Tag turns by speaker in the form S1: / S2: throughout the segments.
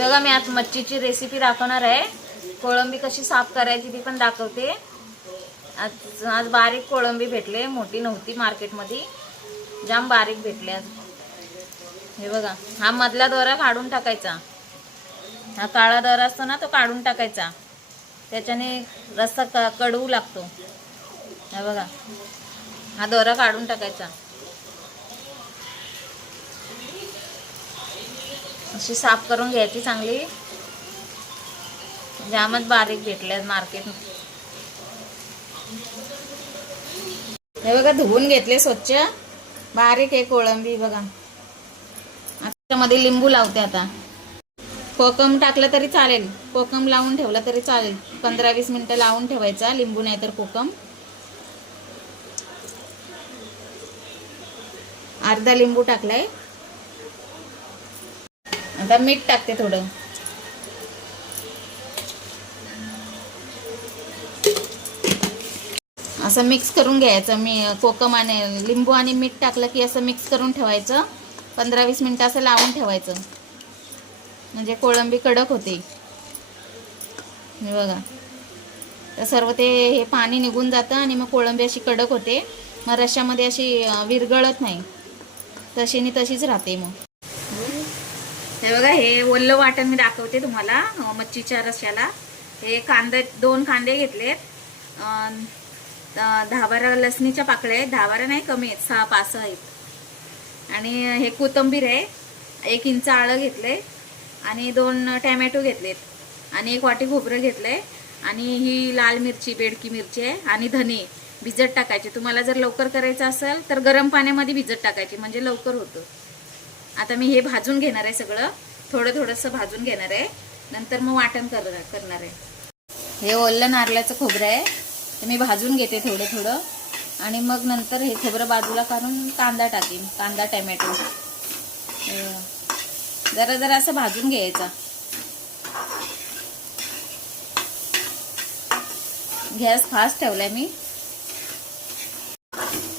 S1: बघा मी आज मच्छीची रेसिपी दाखवणार आहे. कोळंबी कशी साफ करायची ती पण दाखवते. आज आज बारीक कोळंबी भेटले मोठी नव्हती मार्केटमध्ये. जाम बारीक भेटले आज. हे बघा हा मधला दोरा काढून टाकायचा. हा काळा दोरा असतो ना तो काढून टाकायचा. त्याच्याने रस्सा क कडवू लागतो. हे बघा हा दोरा काढून टाकायचा. अशी साफ करून घ्यायची चांगली. जामच बारीक भेटल्यात मार्केट हे बघा धुवून घेतले स्वच्छ. बारीक आहे कोळंबी बघा. त्याच्यामध्ये लिंबू लावते आता. कोकम टाकलं तरी चालेल. कोकम लावून ठेवलं तरी चालेल. पंधरा वीस मिनिटं लावून ठेवायचा. लिंबू नाही तर कोकम. अर्धा लिंबू टाकलाय. आता मीठ टाकते थोडं. असं मिक्स करून घ्यायचं. मी कोकम आणि लिंबू आणि मीठ टाकलं की असं मिक्स करून ठेवायचं. पंधरा वीस मिनटं असं लावून ठेवायचं. म्हणजे कोळंबी कडक होते. बघा. तर सर्व ते हे पाणी निघून जातं आणि मग कोळंबी अशी कडक होते. मग रश्श्यामध्ये अशी विरगळत विरघळत नाही. तशीनी तशीच राहते मग. हे बघा हे ओल्लं वाटण मी दाखवते तुम्हाला मच्छीच्या रश्याला हे कांदे दोन कांदे घेतलेत. दहा बारा लसणीच्या पाकळ्या आहेत. दहा बारा नाही कमी आहेत. सहा पाच सहा आहेत. आणि हे कोथिंबीर आहे. एक इंच आळं घेतलंय. आणि दोन टॅमॅटो घेतलेत. आणि एक वाटी खोबरं घेतलंय. आणि ही लाल मिरची बेडकी मिरची आहे. आणि धने भिजत टाकायचे. तुम्हाला जर लवकर करायचं असेल तर गरम पाण्यामध्ये भिजत टाकायचे. म्हणजे लवकर होतं. आता मी हे भाजून घेणार आहे सगळं. थोडं थोडंसं भाजून घेणार आहे. नंतर मग वाटण कर करणार आहे. हे ओलं नारळाचं खोबरं आहे. ते मी भाजून घेते थोडं थोडं. आणि मग नंतर हे खोबरं बाजूला काढून कांदा टाकेन. कांदा टॅमॅटो. जरा जरा असं भाजून घ्यायचा. गॅस फास्ट ठेवलाय मी.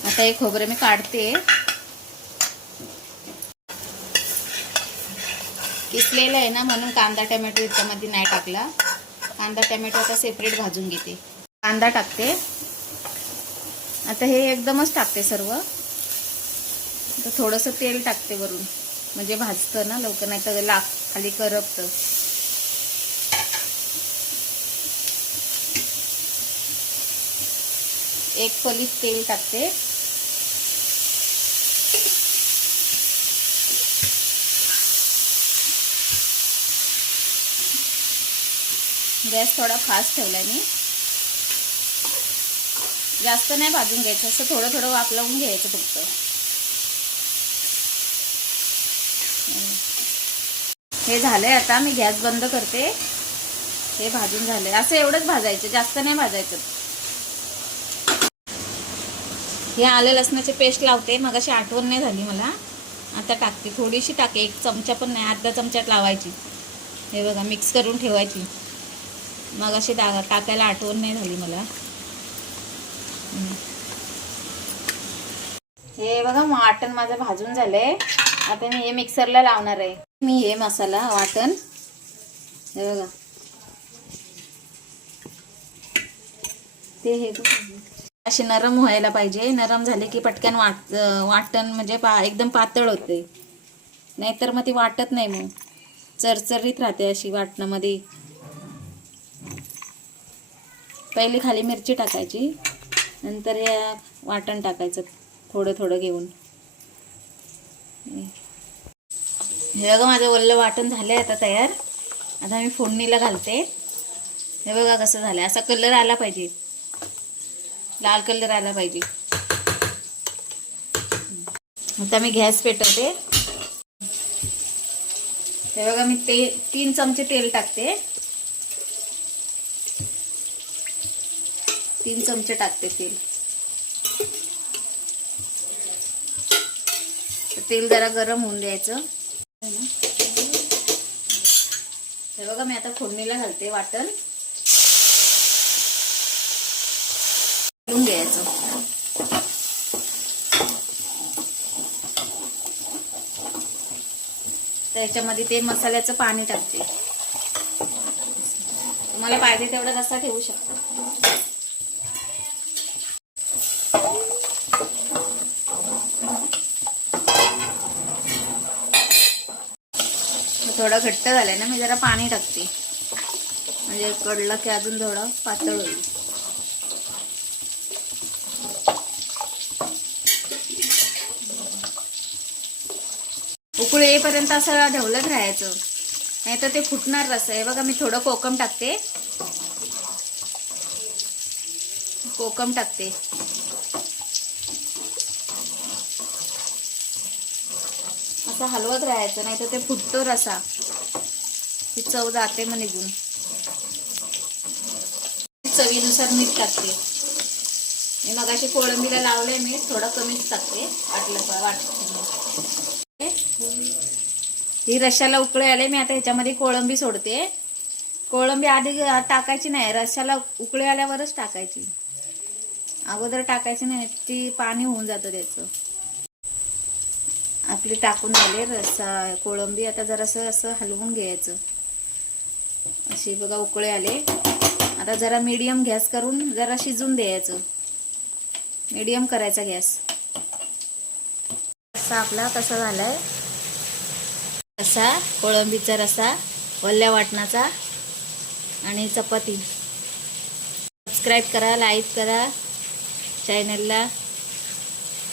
S1: आता हे खोबरं मी काढते. किसलेलं आहे ना म्हणून कांदा टमॅटो याच्यामध्ये नाही टाकला. कांदा टमॅटो आता सेपरेट भाजून घेते. कांदा टाकते. आता हे एकदमच टाकते सर्व. आता थोडंसं तेल टाकते वरून. म्हणजे भाजतं ना लवकर नाही तर लाग खाली करपतं. एक पलीत तेल टाकते. गॅस थोडा फास्ट ठेवलाय मी. जास्त नाही भाजून घ्यायचं असं थोडं थोडं वापलावून घ्यायचं फक्त. हे झालंय आता मी गॅस बंद करते. हे भाजून झालंय. असं एवढंच भाजायचं जास्त नाही भाजायचं. हे आलं लसणाची पेस्ट लावते मग अशी आठवण नाही झाली मला. आता टाकते. थोडीशी टाके एक चमचा पण नाही अर्धा चमच्यात लावायची. हे बघा मिक्स करून ठेवायची. मग अशी डागा टाकायला आठवण नाही झाली मला. हे बघा वाटण माझं भाजून झालंय. आता मी हे मिक्सरला लावणार आहे. मी हे मसाला वाटण. हे बघा. ते हे असे नरम व्हायला पाहिजे. नरम झाले की पटकन वाट वाटण म्हणजे पा एकदम पातळ होते. नाहीतर मग ती वाटत नाही मग. चरचरीत राहते अशी वाटणामध्ये. पहिली खाली मिरची टाकायची नंतर या वाटण टाकायचं थोडं थोडं घेऊन. हे बघा माझं वल्ल वाटण झालंय आता तयार. आता मी फोडणीला घालते. हे बघा कसं झालं असा कलर आला पाहिजे. लाल कलर आला पाहिजे. आता मी गॅस पेटवते. हे बघा मी ते तीन चमचे तेल टाकते. तीन चमचे टाकते तेल. तेल जरा गरम होऊन द्यायचं. हे बघा मी आता फोडणीला घालते वाटण. घालून घ्यायचं. त्याच्यामध्ये ते मसाल्याचं पाणी टाकते. तुम्हाला पाहिजे तेवढं रस्सा ठेवू शकता. थोडं घट्ट झालंय ना मी जरा पाणी टाकते. म्हणजे कडलं की अजून थोडं पातळ होईल. उकळी येईपर्यंत असं ढवलत राहायचं. नाही तर ते फुटणार रस आहे बघा मी थोडं कोकम टाकते. कोकम टाकते. असं हलवत राहायचं नाही तर ते फुटतो रसा. ती चव जाते मग निघून चवीनुसार मीठ टाकते. मी मगाशी कोळंबीला लावलंय मी थोडं कमीच टाकते. वाटलं वाटत. ही रश्याला उकळे आले मी आता ह्याच्यामध्ये कोळंबी सोडते. कोळंबी आधी टाकायची नाही रश्याला उकळे आल्यावरच टाकायची. अगोदर टाकायची नाही ती पाणी होऊन जातं त्याचं. आपली टाकून झाले रस्सा कोळंबी आता जरासं असं हलवून घ्यायचं. अशी बघा उकळे आले. आता जरा मीडियम गॅस करून जरा शिजून द्यायचं. मीडियम करायचा गॅस. रस्सा आपला कसा झालाय. रसा कोळंबीचा रसा वल्ल्या वाटणाचा आणि चपाती. सबस्क्राईब करा लाईक करा चॅनलला